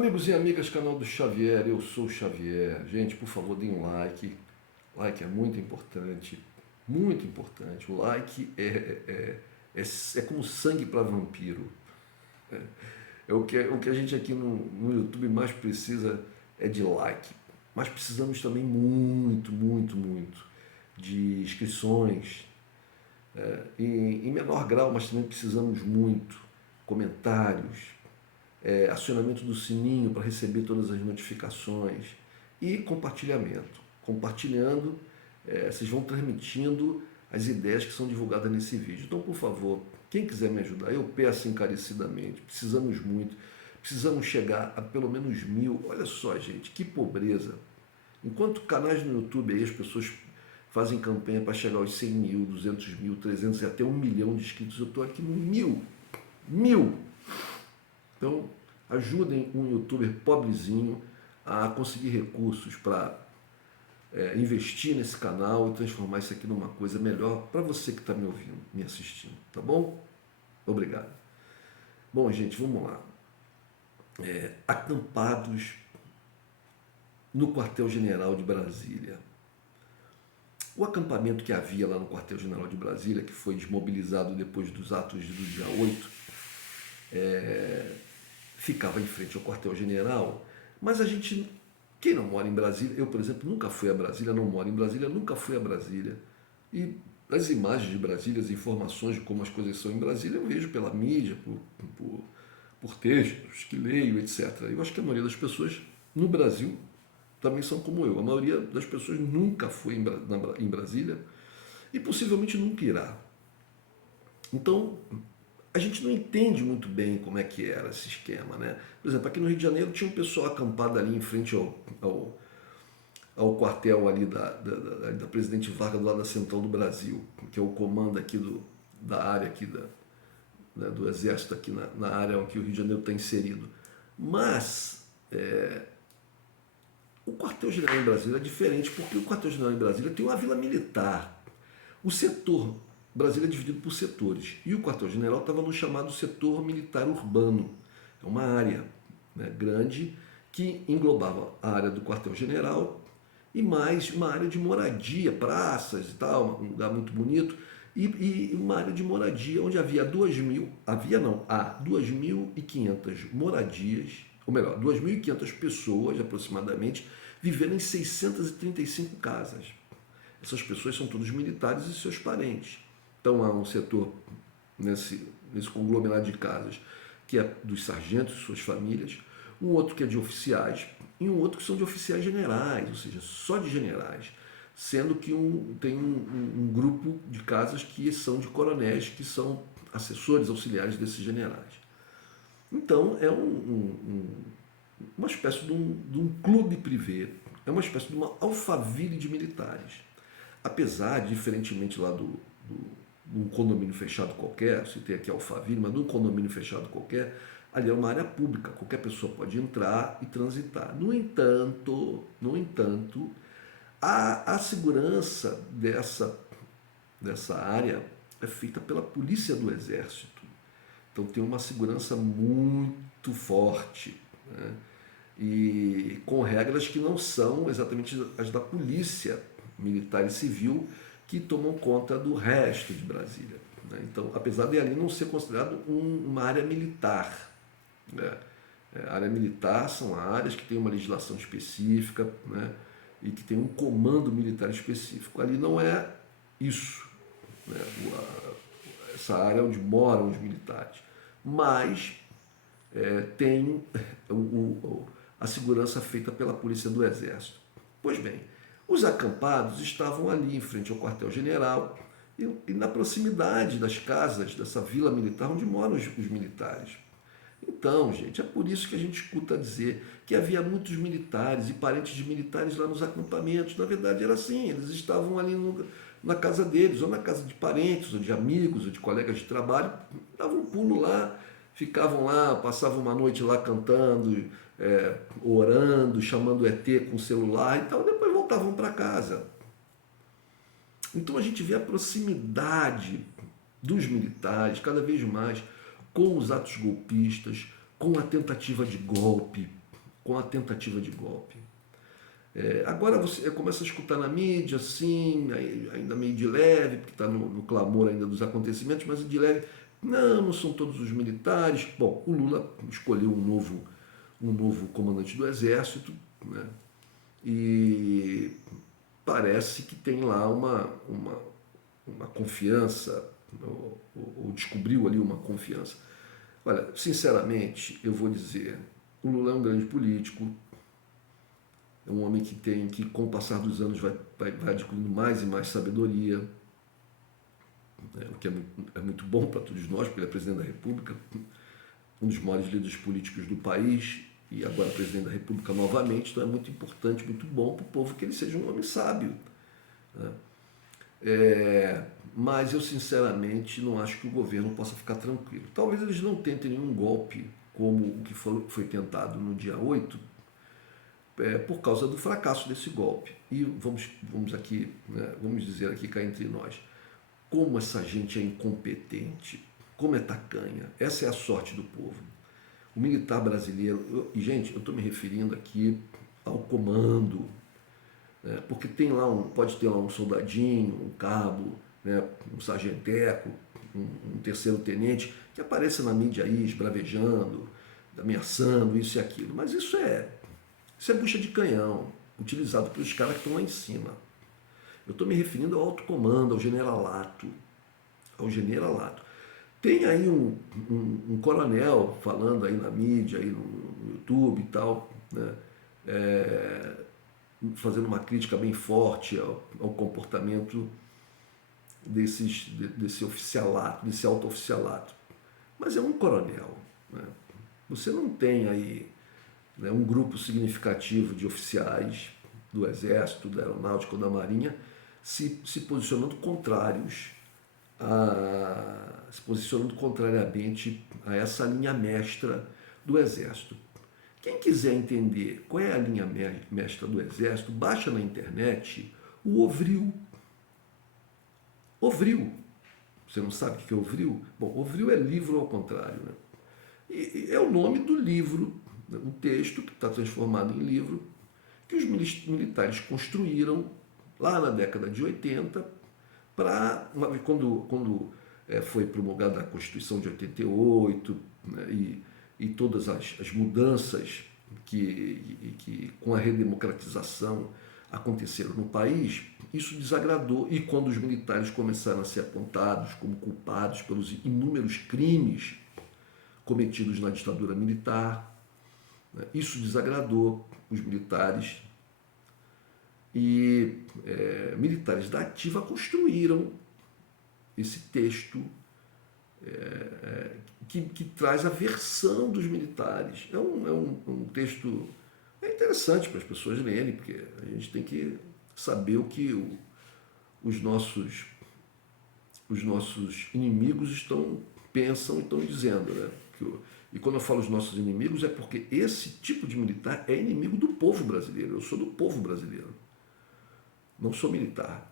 Amigos e amigas, canal do Xavier, eu sou o Xavier. Gente, por favor, deem um like. Like é muito importante, muito importante. O like é como sangue para vampiro. É o que a gente aqui no YouTube mais precisa é de like. Mas precisamos também muito, muito, muito de inscrições, em menor grau, mas também precisamos muito comentários, acionamento do sininho para receber todas as notificações e compartilhamento. Compartilhando, vocês vão transmitindo as ideias que são divulgadas nesse vídeo. Então, por favor, quem quiser me ajudar, eu peço encarecidamente, precisamos muito, precisamos chegar a pelo menos 1.000. Olha só, gente, que pobreza. Enquanto canais no YouTube aí as pessoas fazem campanha para chegar aos 100 mil, 200 mil, 300 e até 1 milhão de inscritos, eu estou aqui no 1.000. 1.000! Então, ajudem um youtuber pobrezinho a conseguir recursos para investir nesse canal e transformar isso aqui numa coisa melhor para você que está me ouvindo, me assistindo, tá bom? Obrigado. Bom, gente, vamos lá. Acampados no quartel-general de Brasília. O acampamento que havia lá no quartel-general de Brasília, que foi desmobilizado depois dos atos do dia 8, ficava em frente ao quartel-general, mas a gente, quem não mora em Brasília, eu, por exemplo, nunca fui a Brasília, não moro em Brasília, nunca fui a Brasília, e as imagens de Brasília, as informações de como as coisas são em Brasília, eu vejo pela mídia, por textos que leio, etc. Eu acho que a maioria das pessoas no Brasil também são como eu. A maioria das pessoas nunca foi em Brasília e possivelmente nunca irá. Então, a gente não entende muito bem como é que era esse esquema, né? Por exemplo, aqui no Rio de Janeiro tinha um pessoal acampado ali em frente ao quartel ali da Presidente Vargas, do lado da Central do Brasil, que é o comando aqui da área aqui do Exército, aqui na área em que o Rio de Janeiro está inserido. Mas o quartel-general em Brasília é diferente, porque o quartel-general em Brasília tem uma vila militar. O setor Brasília é dividido por setores, e o quartel-general estava no chamado setor militar urbano. É uma área, né, grande que englobava a área do quartel-general e mais uma área de moradia, praças e tal, um lugar muito bonito, e uma área de moradia onde havia 2.500 moradias, ou melhor, 2.500 pessoas aproximadamente, vivendo em 635 casas. Essas pessoas são todos militares e seus parentes. Então há um setor nesse conglomerado de casas que é dos sargentos e suas famílias, um outro que é de oficiais e um outro que são de oficiais generais, ou seja, só de generais, sendo que tem um grupo de casas que são de coronéis, que são assessores auxiliares desses generais. Então é uma espécie de um clube privê, é uma espécie de uma alfaville de militares. Apesar, diferentemente lá de um condomínio fechado qualquer, citei aqui Alphaville, mas de um condomínio fechado qualquer, ali é uma área pública, qualquer pessoa pode entrar e transitar. No entanto, a segurança dessa área é feita pela polícia do Exército. Então tem uma segurança muito forte, né? E com regras que não são exatamente as da polícia militar e civil, que tomam conta do resto de Brasília, né? Então, apesar de ali não ser considerado uma área militar, né? A área militar são áreas que têm uma legislação específica, né? E que tem um comando militar específico. Ali não é isso, né? Essa área onde moram os militares. Mas tem a segurança feita pela polícia do Exército. Pois bem, os acampados estavam ali em frente ao quartel-general e na proximidade das casas dessa vila militar onde moram os militares. Então, gente, é por isso que a gente escuta dizer que havia muitos militares e parentes de militares lá nos acampamentos. Na verdade era assim, eles estavam ali na casa deles, ou na casa de parentes, ou de amigos, ou de colegas de trabalho, davam um pulo lá, ficavam lá, passavam uma noite lá cantando, orando, chamando o ET com o celular e tal, depois voltavam para casa. Então a gente vê a proximidade dos militares cada vez mais com os atos golpistas, com a tentativa de golpe, com a tentativa de golpe. Agora você começa a escutar na mídia, assim, ainda meio de leve, porque está no clamor ainda dos acontecimentos, mas de leve, não são todos os militares. Bom, o Lula escolheu um novo comandante do Exército, né? E parece que tem lá uma confiança, ou descobriu ali uma confiança. Olha, sinceramente, eu vou dizer, o Lula é um grande político, é um homem que com o passar dos anos vai adquirindo mais e mais sabedoria, o que é muito bom para todos nós, porque ele é presidente da República, um dos maiores líderes políticos do país, e agora presidente da República novamente, então é muito importante, muito bom para o povo que ele seja um homem sábio, né? Mas eu sinceramente não acho que o governo possa ficar tranquilo. Talvez eles não tentem nenhum golpe como o que foi tentado no dia 8, por causa do fracasso desse golpe. E vamos aqui, né, vamos dizer aqui cá entre nós, como essa gente é incompetente, como é tacanha. Essa é a sorte do povo. O militar brasileiro, e gente, eu estou me referindo aqui ao comando, né, porque pode ter lá um soldadinho, um cabo, né, um sargenteco, um terceiro tenente, que apareça na mídia aí esbravejando, ameaçando isso e aquilo. Mas isso é bucha de canhão, utilizado pelos caras que estão lá em cima. Eu estou me referindo ao alto comando, ao generalato. Ao generalato. Tem aí um coronel falando aí na mídia, aí no YouTube e tal, né, fazendo uma crítica bem forte ao comportamento desse oficialato, desse alto-oficialato. Mas é um coronel, né? Você não tem aí, né, um grupo significativo de oficiais do Exército, da Aeronáutica ou da Marinha se posicionando contrariamente a essa linha mestra do Exército. Quem quiser entender qual é a linha mestra do Exército, baixa na internet o Ovril. Ovril. Você não sabe o que é Ovril? Bom, Ovril é livro ao contrário, né? E é o nome do livro, um texto que está transformado em livro, que os militares construíram lá na década de 80, quando foi promulgada a Constituição de 88, né, e todas as mudanças que com a redemocratização aconteceram no país, isso desagradou. E quando os militares começaram a ser apontados como culpados pelos inúmeros crimes cometidos na ditadura militar, né, isso desagradou os militares. E militares da ativa construíram esse texto que traz a versão dos militares. É um texto interessante para as pessoas lerem, porque a gente tem que saber o que os nossos inimigos pensam e estão dizendo, né? E quando eu falo os nossos inimigos é porque esse tipo de militar é inimigo do povo brasileiro. Eu sou do povo brasileiro. Não sou militar.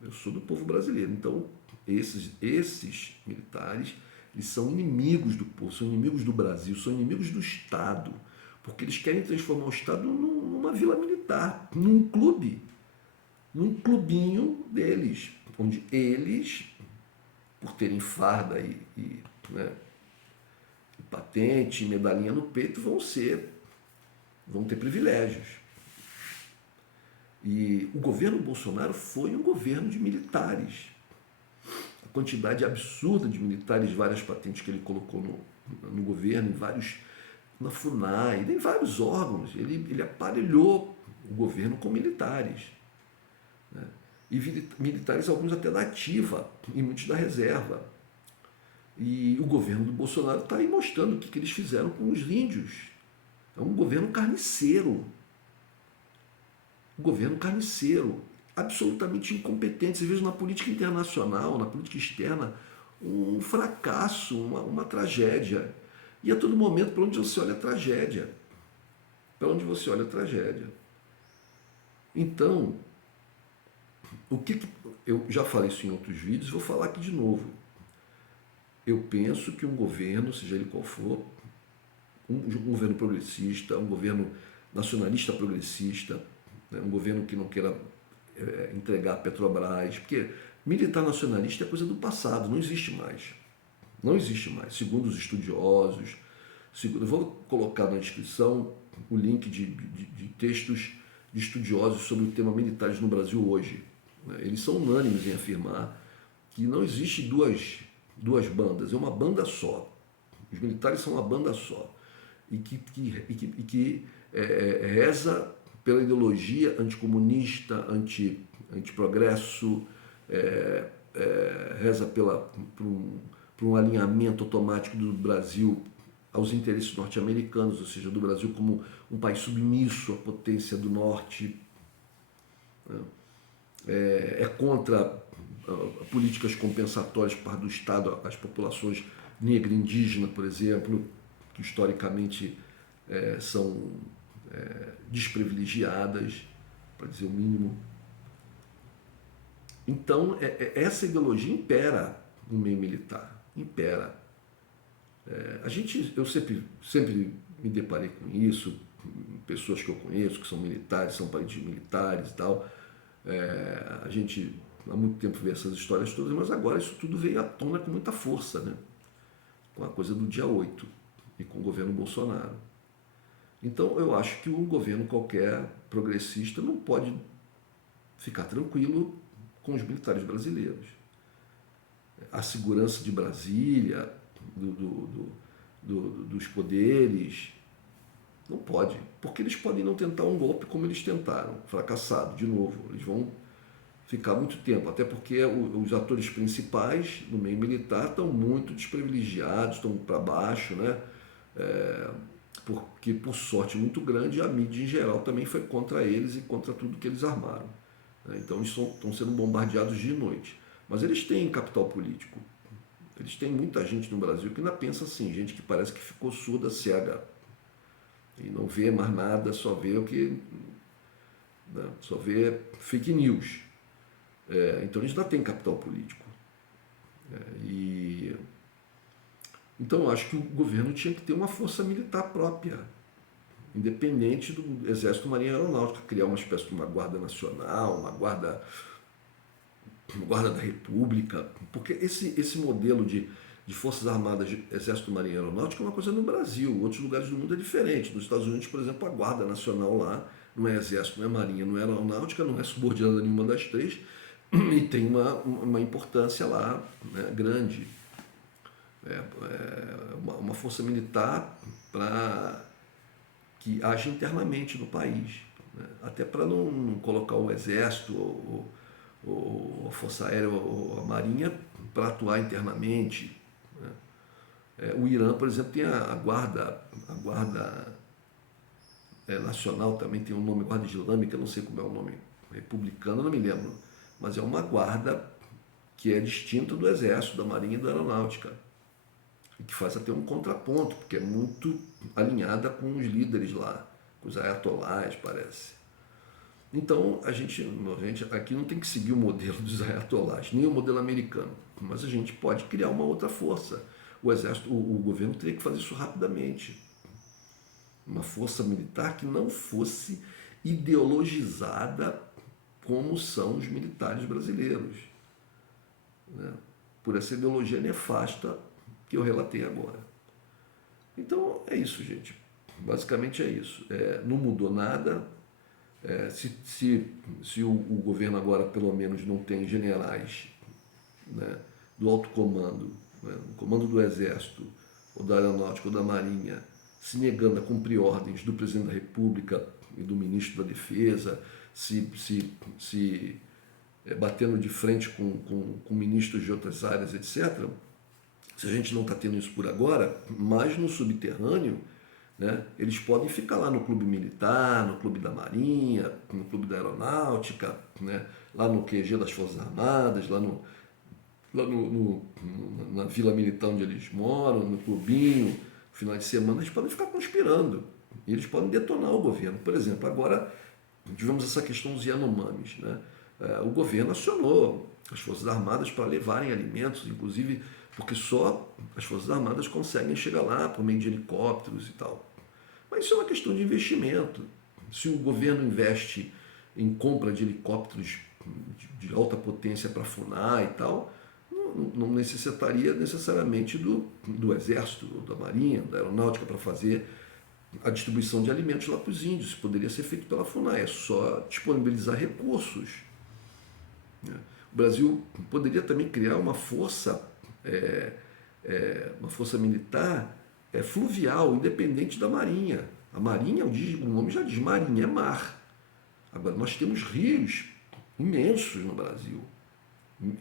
Eu sou do povo brasileiro. Então, esses militares, eles são inimigos do povo, são inimigos do Brasil, são inimigos do Estado, porque eles querem transformar o Estado numa vila militar, num clubinho deles, onde eles, por terem farda e patente, medalhinha no peito, vão ter privilégios. E o governo Bolsonaro foi um governo de militares. A quantidade absurda de militares, várias patentes que ele colocou no governo, na FUNAI, em vários órgãos. Ele aparelhou o governo com militares, né? E militares, alguns até da ativa, e muitos da reserva. E o governo do Bolsonaro está aí mostrando o que eles fizeram com os índios. É um governo carniceiro. Um governo carniceiro, absolutamente incompetente. Você vê na política internacional, na política externa, um fracasso, uma tragédia. E a todo momento, para onde você olha, é tragédia. Para onde você olha, é tragédia. Então, eu já falei isso em outros vídeos, vou falar aqui de novo. Eu penso que um governo, seja ele qual for, um governo progressista, um governo nacionalista progressista, né? Um governo que não queira entregar a Petrobras, porque militar nacionalista é coisa do passado, não existe mais. Não existe mais, segundo os estudiosos. Eu vou colocar na descrição o link de textos de estudiosos sobre o tema militares no Brasil hoje. Eles são unânimes em afirmar que não existe duas bandas, é uma banda só. Os militares são uma banda só. E que reza pela ideologia anticomunista, antiprogresso, reza por um alinhamento automático do Brasil aos interesses norte-americanos, ou seja, do Brasil como um país submisso à potência do norte. É contra políticas compensatórias por parte do Estado às populações negra e indígena, por exemplo, que historicamente são desprivilegiadas, para dizer o mínimo. Então, essa ideologia impera no meio militar, impera. Eu sempre me deparei com isso, pessoas que eu conheço, que são militares, são parentes militares e tal. A gente há muito tempo vê essas histórias todas, mas agora isso tudo veio à tona com muita força, né? Com a coisa do dia 8 e com o governo Bolsonaro. Então eu acho que um governo qualquer progressista não pode ficar tranquilo com os militares brasileiros. A segurança de Brasília, dos poderes, não pode, porque eles podem não tentar um golpe como eles tentaram, fracassado, de novo. Eles vão ficar muito tempo, até porque os atores principais no meio militar estão muito desprivilegiados, estão para baixo, né? Porque, por sorte muito grande, a mídia em geral também foi contra eles e contra tudo que eles armaram. Então eles estão sendo bombardeados de noite. Mas eles têm capital político. Eles têm muita gente no Brasil que ainda pensa assim, gente que parece que ficou surda, cega, e não vê mais nada, só vê o que... né? Só vê fake news. Então eles ainda têm capital político. Então eu acho que o governo tinha que ter uma força militar própria, independente do Exército, Marinha e Aeronáutica, criar uma espécie de uma guarda nacional, uma guarda da República, porque esse modelo de Forças Armadas, de Exército, Marinha e Aeronáutica é uma coisa no Brasil, outros lugares do mundo é diferente. Nos Estados Unidos, por exemplo, a Guarda Nacional lá não é Exército, não é Marinha, não é Aeronáutica, não é subordinada a nenhuma das três, e tem uma importância lá, né, grande. Uma força militar para que age internamente no país, né? Até para não colocar o Exército ou a Força Aérea ou a Marinha para atuar internamente, né? O Irã, por exemplo, tem a guarda nacional, também tem um nome, guarda islâmica, não sei como é o nome, republicana, não me lembro, mas é uma guarda que é distinta do Exército, da Marinha e da Aeronáutica, e que faz até um contraponto, porque é muito alinhada com os líderes lá, com os ayatolás, parece. Então, a gente aqui não tem que seguir o modelo dos ayatolás, nem o modelo americano, mas a gente pode criar uma outra força. O Exército, o governo teria que fazer isso rapidamente. Uma força militar que não fosse ideologizada como são os militares brasileiros, né? Por essa ideologia nefasta que eu relatei agora. Então é isso, gente. Basicamente é isso. Não mudou nada. Se o governo agora pelo menos não tem generais, né, do alto comando, né, no comando do Exército, ou da Aeronáutica ou da Marinha, se negando a cumprir ordens do Presidente da República e do Ministro da Defesa, batendo de frente com ministros de outras áreas, etc., se a gente não está tendo isso por agora, mas no subterrâneo, né, eles podem ficar lá no clube militar, no clube da Marinha, no clube da Aeronáutica, né, lá no QG das Forças Armadas, lá na vila militar onde eles moram, no clubinho, no final de semana, eles podem ficar conspirando. E eles podem detonar o governo. Por exemplo, agora tivemos essa questão dos Yanomamis, né? O governo acionou as Forças Armadas para levarem alimentos, inclusive porque só as Forças Armadas conseguem chegar lá por meio de helicópteros e tal. Mas isso é uma questão de investimento. Se o governo investe em compra de helicópteros de alta potência para FUNAR e tal, não necessitaria necessariamente do Exército, da Marinha, da Aeronáutica para fazer a distribuição de alimentos lá para os índios. Isso poderia ser feito pela FUNAI, é só disponibilizar recursos. O Brasil poderia também criar uma força militar fluvial, independente da Marinha. A Marinha, o nome já diz, Marinha é mar. Agora, nós temos rios imensos no Brasil,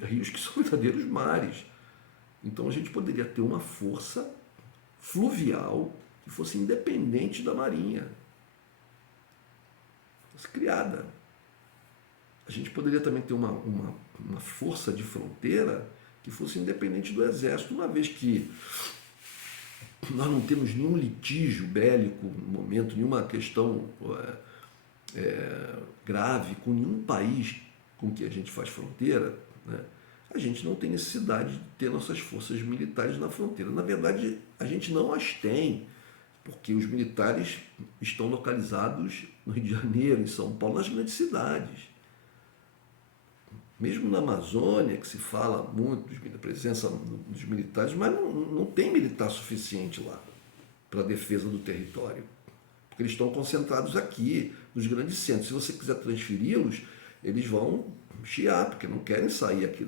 rios que são verdadeiros mares. Então, a gente poderia ter uma força fluvial que fosse independente da Marinha, fosse criada. A gente poderia também ter uma força de fronteira que fosse independente do Exército, uma vez que nós não temos nenhum litígio bélico no momento, nenhuma questão grave com nenhum país com que a gente faz fronteira, né? A gente não tem necessidade de ter nossas forças militares na fronteira. Na verdade, a gente não as tem, porque os militares estão localizados no Rio de Janeiro, em São Paulo, nas grandes cidades. Mesmo na Amazônia, que se fala muito da presença dos militares, mas não tem militar suficiente lá para a defesa do território, porque eles estão concentrados aqui, nos grandes centros. Se você quiser transferi-los, eles vão chiar, porque não querem sair aqui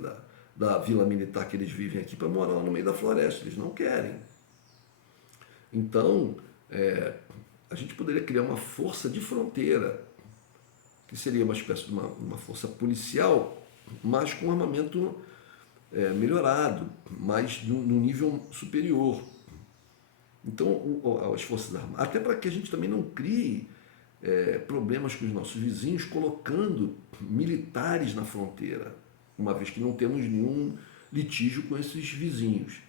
da vila militar que eles vivem aqui para morar lá no meio da floresta, eles não querem. Então, a gente poderia criar uma força de fronteira, que seria uma espécie de uma força policial, mas com armamento melhorado, mas num nível superior. Então, as Forças Armadas, até para que a gente também não crie problemas com os nossos vizinhos, colocando militares na fronteira, uma vez que não temos nenhum litígio com esses vizinhos.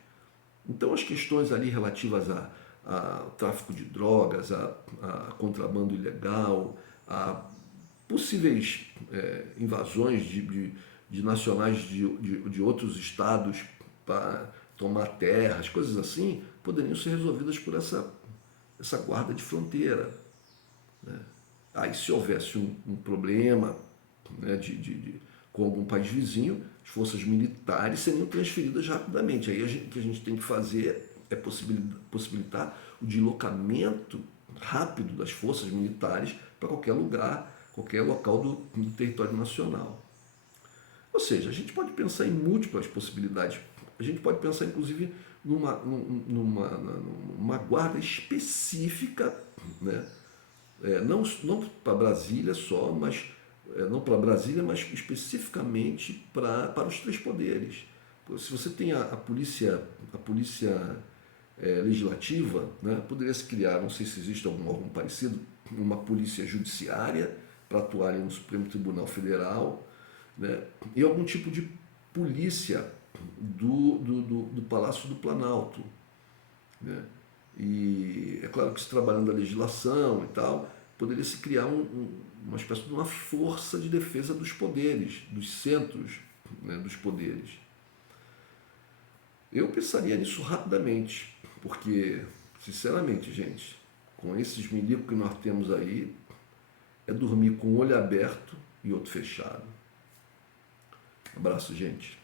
Então, as questões ali relativas a tráfico de drogas, a contrabando ilegal, a possíveis invasões de nacionais de outros estados para tomar terras, coisas assim, poderiam ser resolvidas por essa guarda de fronteira, né? Aí, se houvesse um problema, né, com algum país vizinho, as forças militares seriam transferidas rapidamente. Aí o que a gente tem que fazer é possibilitar o deslocamento rápido das forças militares para qualquer lugar, qualquer local do território nacional. Ou seja, a gente pode pensar em múltiplas possibilidades. A gente pode pensar, inclusive, numa guarda específica, né? Não para Brasília só, mas não para Brasília, mas especificamente para os três poderes. Se você tem a polícia legislativa, né, poderia se criar, não sei se existe algum órgão parecido, uma polícia judiciária para atuar no Supremo Tribunal Federal, né, e algum tipo de polícia do Palácio do Planalto, né? E é claro que se trabalhando a legislação e tal, poderia se criar uma espécie de uma força de defesa dos poderes, dos centros, né, dos poderes. Eu pensaria nisso rapidamente, porque, sinceramente, gente, com esses milicos que nós temos aí, é dormir com um olho aberto e outro fechado. Abraço, gente.